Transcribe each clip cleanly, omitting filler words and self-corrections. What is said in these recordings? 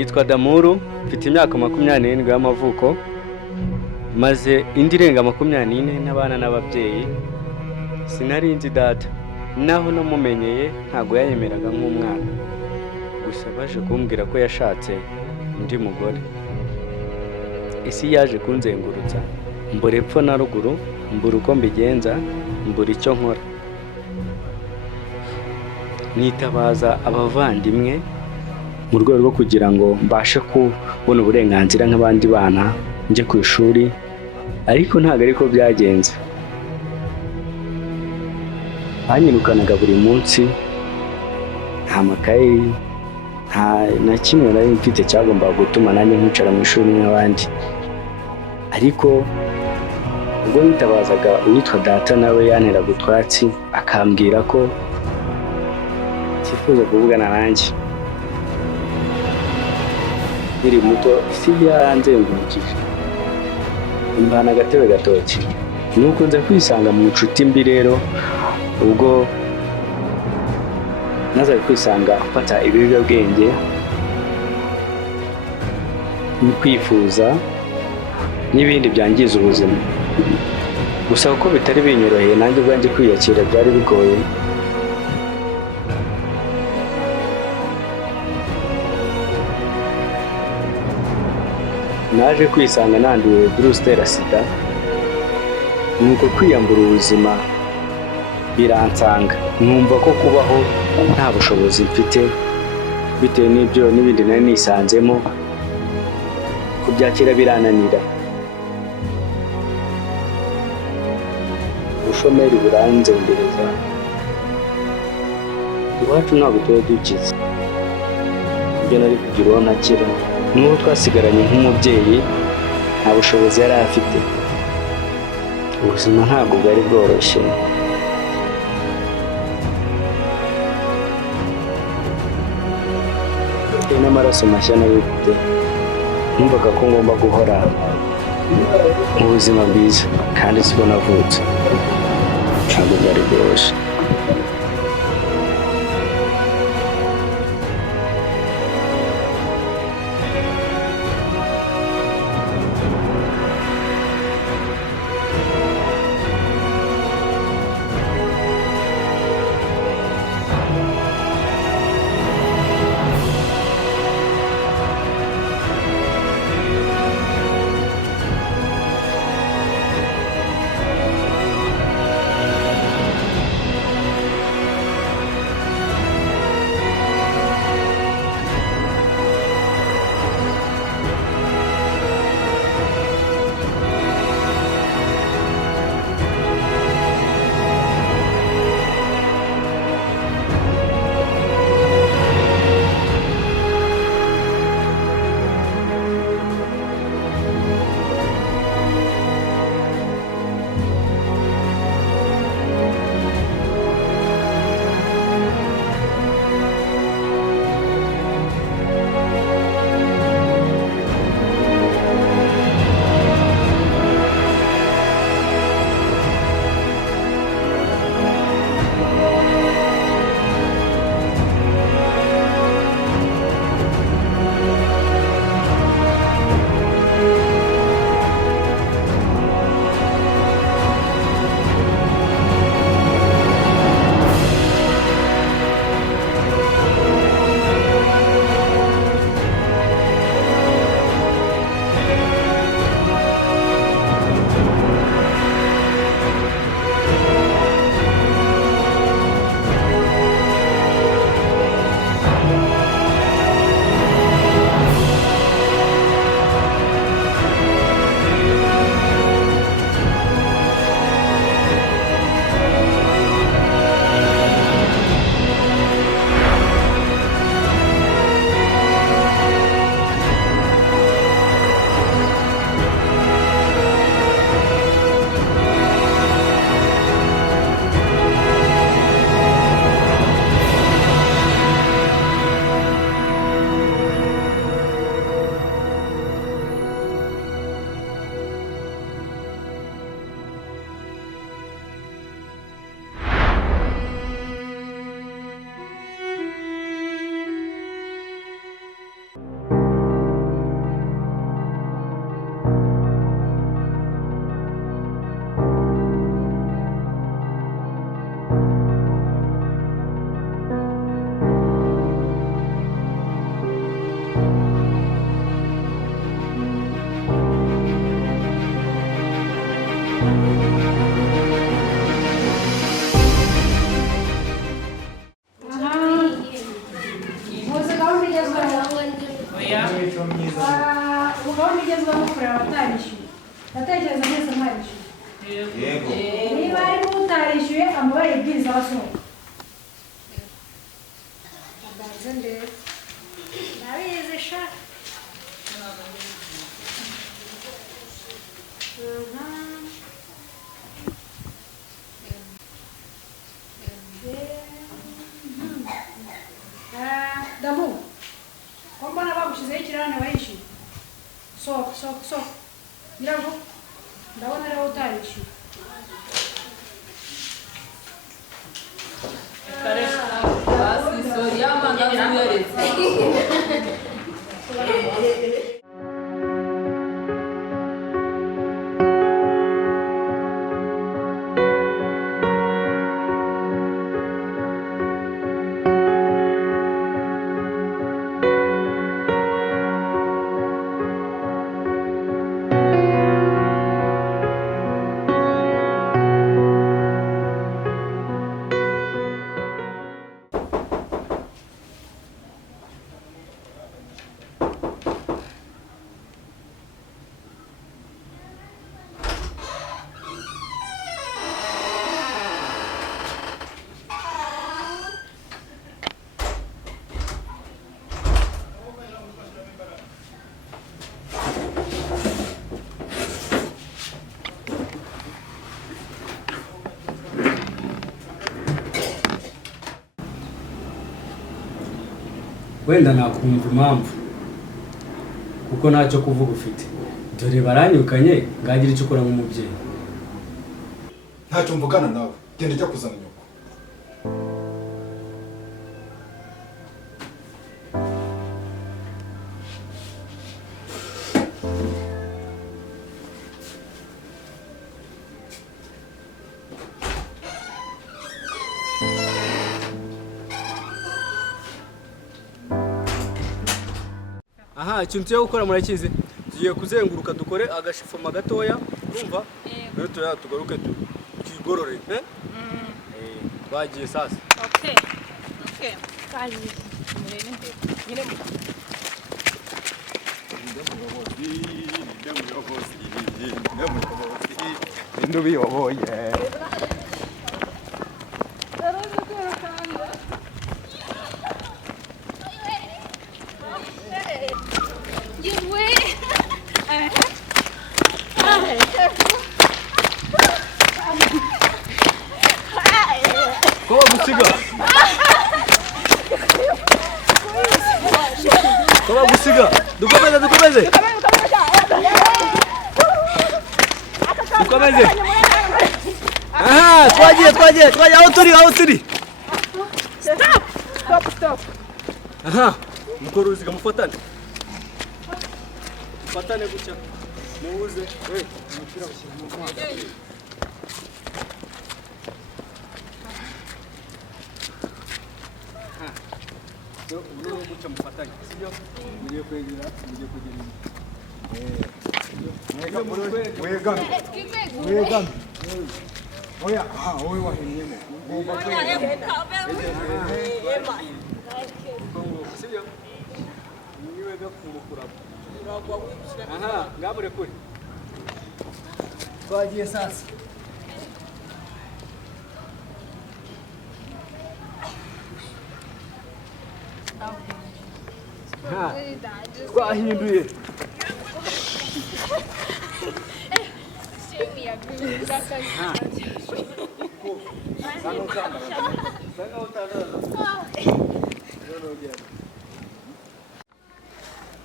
Nitwa Damuru, mfite imyaka 27 y'amavuko, maze indi irenga 24 n'abana n'ababyeyi. Sinari nzi data, naho namumenyeye ntago yayemeraga nk'umwana. Gusa baje kumbwira ko yashatse undi mugore. Isi yaje kunzengurutsa, mbura epfo na ruguru, mbura uko mbigenza, mbura icyo nkora. Nitabaza abavandimwe mu rwego rwo kugira ngo mbashe kubona uburenganzira nk'abandi bana, njye ku ishuri, ariko ntabwo ariko byagenze. Banyirukanaga buri munsi, nta makaye, nta na kimwe nari mfite cyagombaga gutuma nanjye nkicara mu ishuri nk'abandi. Ariko ubwo nitabazaga uwitwa data, nawe yanteraga utwatsi akambwira ko tifuza kuvugana nanjye. Nkiri muto isi yaranzengurukije, imbana agatebe gatoki. Nuko nza kwisanga mu nshuti mbi rero, ubwo naza kwisanga mfata ibiyobyabwenge, kwifuza n'ibindi byangiza ubuzima. Gusa uko bitari binyoroheye, nanjye ubwanjye kwiyakira byari bigoye. Naje kwisanga nanduye virusi itera sida, nuko kwiyambura ubuzima biransanga. Numva ko kubaho nta bushobozi mfite, bitewe n'ibyo n'ibindi nari nisanzemo, kubyakira birananira. Ubushomeri buranzengereza, iwacu ntabwo tuba dukize. Ibyo nari kugira uwo ntakira, n'uwo twasigaranye nk'umubyeyi nta bushobozi yari afite. Ubuzima ntabwo bwari bworoshye. N'amaraso mashya nari mfite, numvaga ko ngomba guhora mu buzima bwiza, kandi siko navutse. Ntabwo byari byoroshye. abatarishyuye ndatekereza mwese mwarishyuye niba arimo utarishyuye amubare ibwiriza abasohoka mbanze ndebe ndabizi sha damu ko mbona bagushizeho ikirahane warishyuye sohoka nyirago ndabona rero utarishyuye Sorry, I'm not going to wenda nakumva impamvu kuko ntacyo kuvuga ufite dore baranyukanye ngagira icyo ukora nk'umubyeyi ntacyo mvugana nawe genda ujya kuzana nyoko aha ikintu tugiye gukora murakizi tugiye kuzenguruka dukore agashifoma gatoya urumva rero turaya tugaruke tuyigorore twagiye sasa Okay. Twagiye. Murebe imbere. Nyine ndubiyoboye ko bagusiga dukomeze aha twagiye aho turi stop aha mukoro uziga mufatane gutya muhuze umupira bashyira mu mwana ubu muca mufatanye sibyo mugiye kwegera mugiye kugenda wegamye oya wowe wahinyemo ugomba sibyo niwe gakumukuraho aha ngabure kuri twagiye sasa twahinduye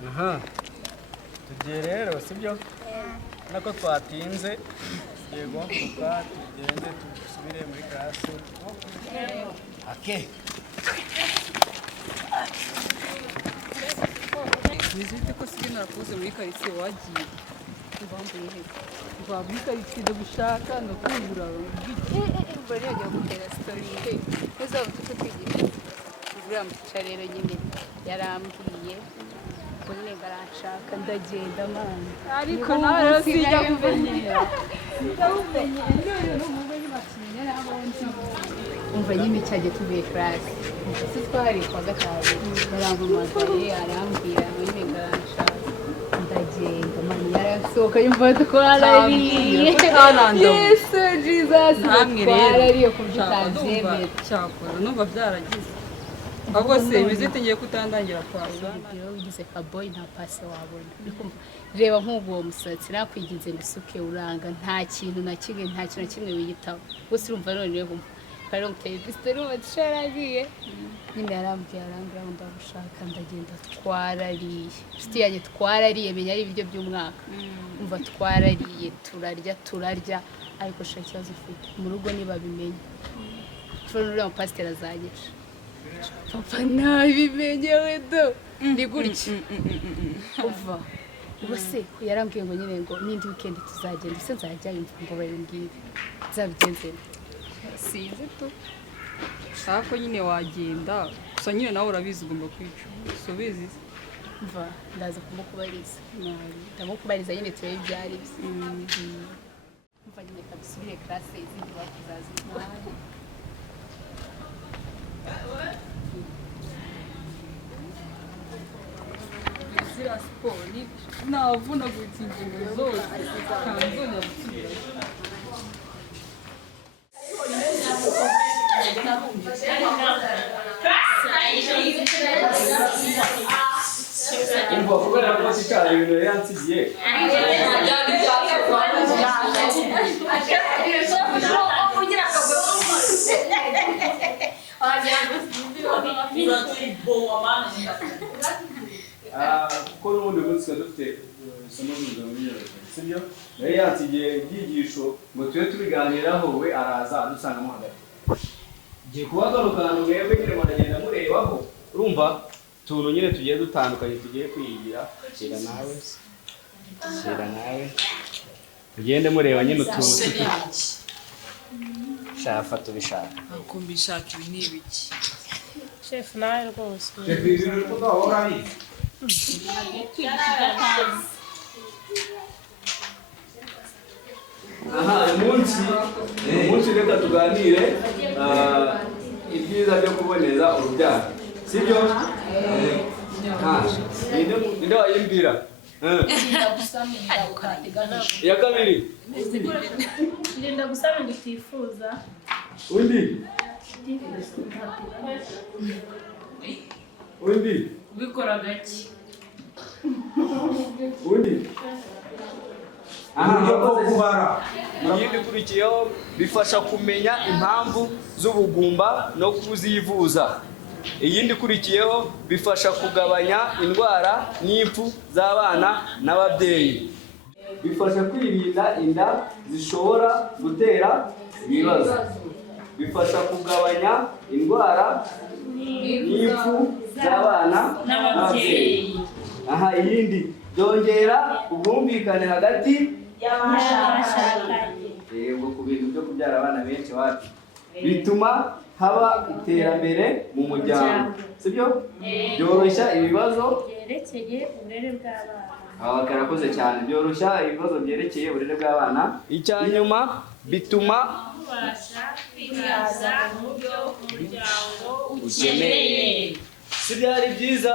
aha tugiye rero sibyo nako twatinze tugiye guhaguruka tugende dusubire muri classe okay Nizite ko sije narakuze muri karitsiye wagiye ubambuye he kwa muri karitsiye do gushaka no kubura bari yagiye gutera story he uza ufite kwigira ubura muca rero nyine yarambwiye ko nyine garanshaka ndagenda mwana ariko nawe rero sijya kumenyera no mu bari bakinya n'abonzi umva nyine cyaje tubiye class se twari kwa gatanu yarambumagaye arambwira ngo nyine garanshaka ndagiye ndasenga mani yarasohoka yumva twarariye yes Jesus twarariye kubyitabyemera cyakora numva byaragize ahubwo se bizite ngiye kutandangira kwasa ugize kaboy nta pasi wabona reba nk'ubwo musatsi nakwigize ngisuke uranga nta kintu na kimwe wiyitaho gusa urumva none rero rero muteye pisiteri umusharagiye nyine yarambwiye arambwira ngo ndagushaka ndagenda twarariye inshuti yanjye twarariye menya ari ibiryo by'umwaka umva twarariye turarya ariko shaka ikibazo ufite mu rugo nibabimenye nshobora uriya mupasiteri azagica papa nabimenye wedo ndi gutya uva ubuse yarambwiye ngo nyine ngo n'indi weekend tuzagenda ese nzajya yumva ngo bayimbwire nzabigenze sinzi tu shaka nyine wagenda gusa nyine nawe urabizi ugomba kwica subizi mva ndaza kumukubariza ndamukubariza nyine turebe ibyari byo mva nyine kabisubire classe izindi bakuzaza zira siporo navunaguritse ingingo zose kanzonya gusubira umva kubera ko sikara ibintu yansigiye kuko n'ubundi munsi dufite isomo ry'ubuzima sibyo yari yansigiye ibyigisho ngo tube tubiganiraho we araza adusangamo hagati ngiye kubagarukana mwebwe nyine muragenda murebaho urumva tuntu nyine tugiye dutandukanye tugiye kwigira shyira nawe tugende mureba nyine utuntu shafa tubishaka akumbi ishaka ibi ni ibiki chef nawe rwose aha umunsi reka tuganire ibyiza byo kuboneza urubyaro sibyo ninde wayimbwira iya kabiri ndenda gusaba nditifuza undi ubikora gake undi iyindi ikurikiyeho bifasha kumenya impamvu z'ubugumba no kuzivuza iyindi ikurikiyeho bifasha kugabanya indwara n'impfu z'abana n'ababyeyi bifasha kwirinda inda zishobora gutera ibibazo bifasha kugabanya indwara n'impfu z'abana n'ababyeyi aha iyindi byongera ubwumvikane hagati y'abashakanye yego ku bintu byo kubyara abana benshi wacu bituma haba iterambere mu muryango sibyo byoroshya ibibazo byerekeye uburere bw'abana karakoze cyane byoroshya ibibazo byerekeye uburere bw'abana icya nyuma bituma ubasha kwihaza mu byo umuryango ukeneye si byari byiza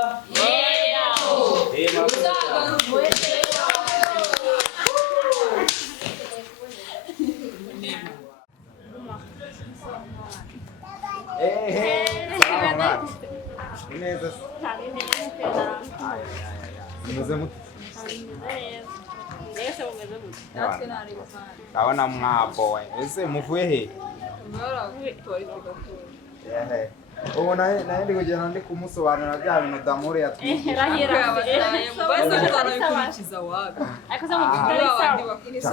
Ndabona mwabowe ese muvuye he ubu nawe ndi kugenda ndi kumusobanurira bya bintu damure yatwigisha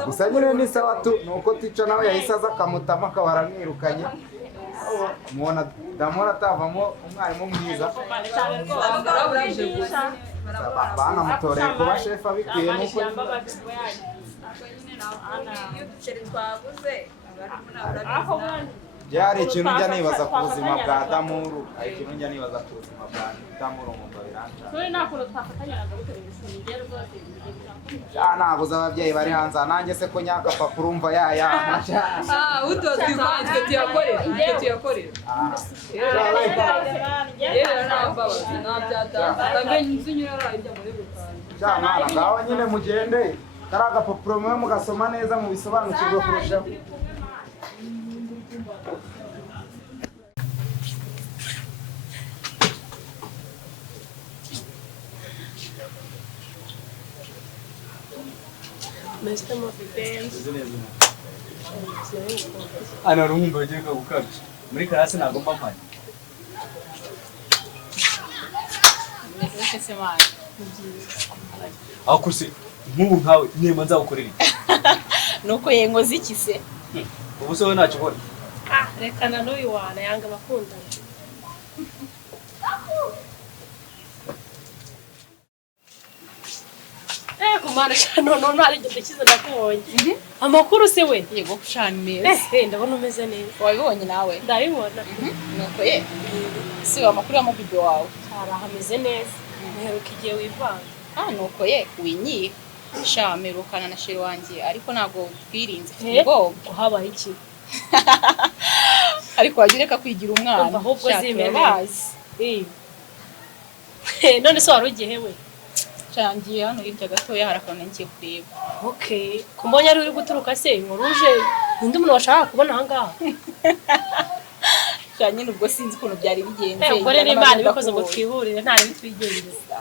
gusa nyine ni sawa tu nuko tica nawe yahise aza akamutama akaba aramwirukanye mubona damure atavamo umwarimu mwiza banamutoreye kuba shefu abikwiye nuko byari ikintu njya nibaza ku buzima bwa damuru hari ikintu njya nibaza ku buzima bwa damuru nkumva biranca nabuze ababyeyi bari hanze nanjye se ko nyaka papa urumva yayama utu twivanze tuyakorera rero ntabwo ntabyata kamenye inzu nyura ibyo muri rukanda cyamana ngaho nyine mugende kariya gapapuro mwe mugasoma neza mu bisobanukirwe kurushaho. Mr. Mobibenz. Ana rumba ugiye gukabya muri karasi nagomba mpari. Akuse nk'ubu nkawe nyema nzawukorera iki? Nuko yengozi iki se? Ubu se we nakibona. Rekana n'uyu wana yanga abakundana. Kumana cyane none ari gito kiza ndakubonye. Amakuru se we? Yego kushana meza. Ndabona umeze neza. Wabibonye nawe? Ndabibona. Nuko ye. Si amakuru ya mobido wawe. Hameze neza. Muheruka igihe wivanga. Nuko ye winyi. Shamerukana na sheri wanjye ariko ntago twirinze ubwo habaye iki? Ariko wagireka kwigira umwana. Ahubwo zimebazi. None se warugiye hewe? Changiye hano hirya gatoya harakana ngiye kureba. Okay. Kumbonye ari uri guturuka se nkuruje undi muntu washaka kubona aha ngaha. Cyane nubwo sinzi ukuntu byari bigenze. Ubwo rero Imana ibikoze ngo twihurire nta rimwe twigendereza.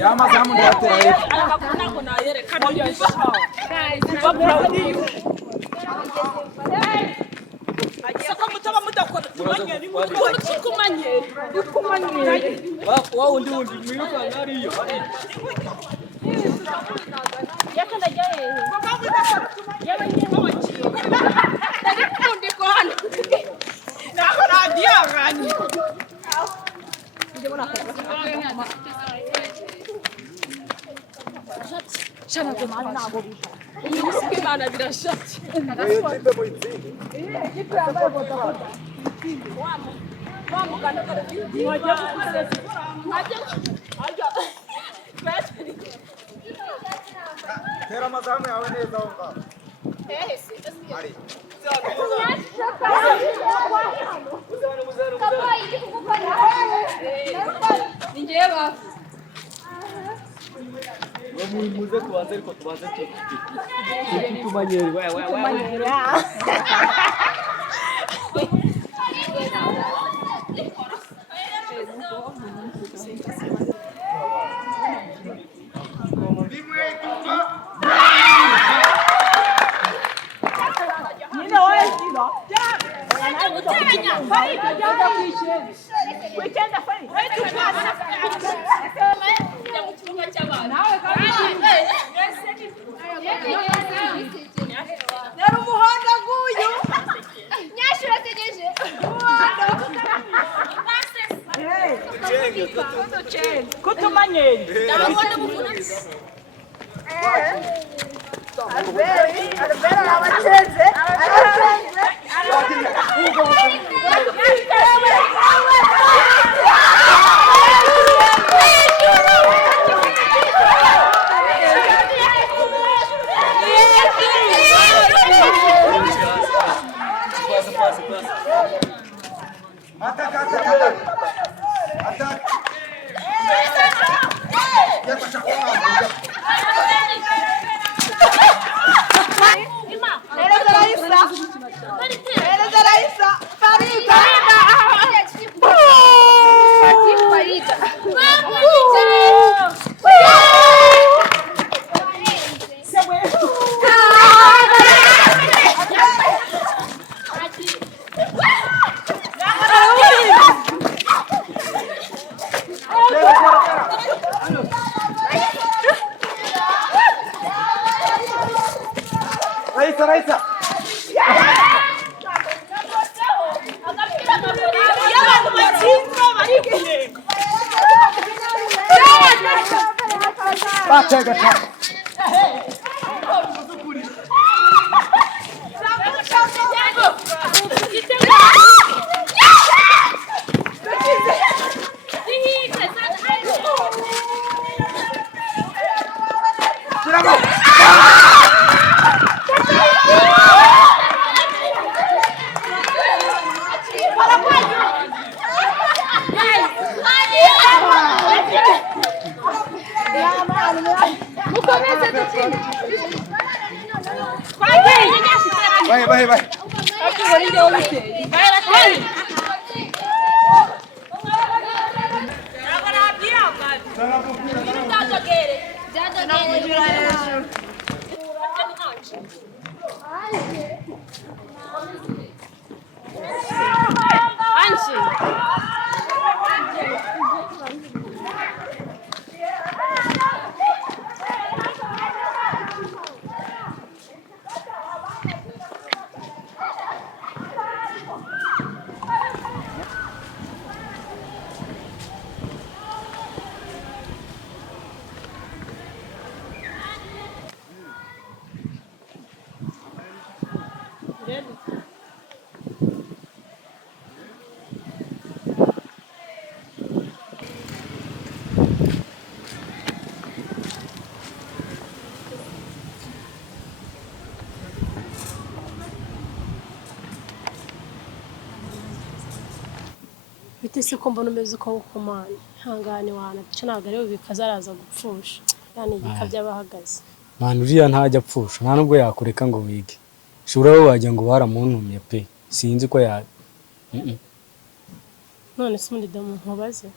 Yamazamu ndatera hepfo. Shana kumana nabo bisha. Imana birashatse. Yipe mu itsinda. Yipe ambaye bodaboda. Wamo kana kana. Wajya kukorera. Tera amazamu yawe neza aho ngaho. Ari. Ninjeba. Muze tubanze ariko tubanze tumanyeri batega cyane vai. bite se ko mbona umeze uko kumana hangane wana cyo ntabwo ari bikazaraza gupfusha yani igikabya bahagaze mwana uriya ntajya apfusha nta nubwo yakureka ngo wige shura wowe wagira ngo baramuntumye pe sinzi ko ya none se undi damu nkubaze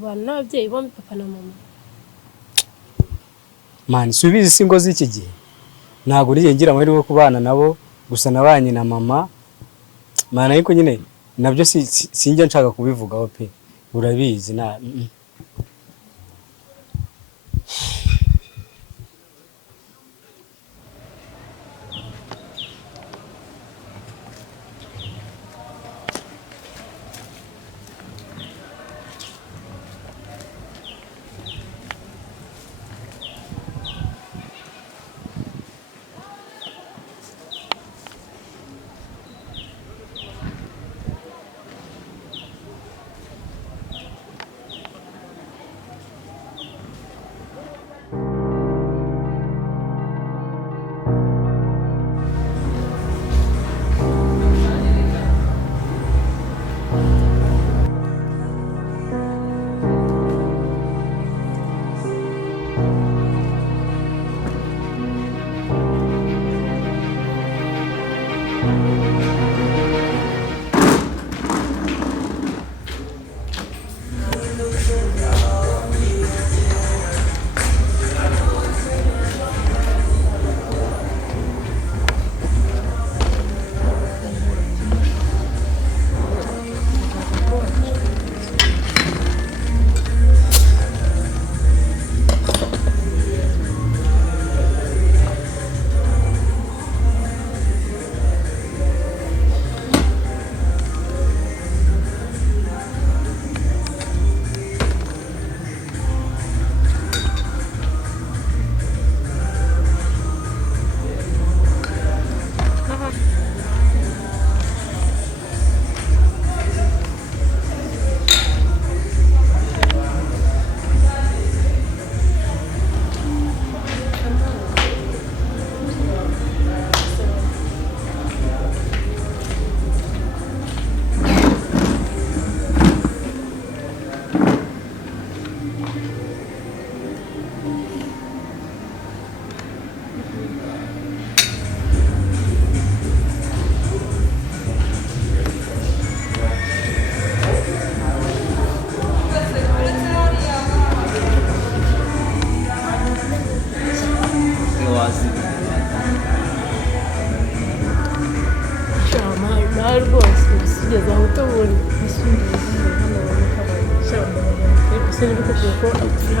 bana n'ababyeyi bombi papa na mama mwana subizi singo z'iki gihe ntabwo uriye ngira amahirwe yo kubana nabo gusa nabanye na mama mwana ariko nyine nabyo sinjya nshaka kubivugaho pe urabizi na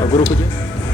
Agora o que?